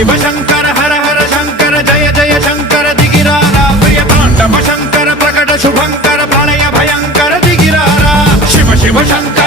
शिव शंकर हर हर शंकर जय जय शंकर दिगिरारा प्रिय तांडव शंकर प्रकट शुभंकर प्रलय भयंकर दिगिरारा शिव शिव शंकर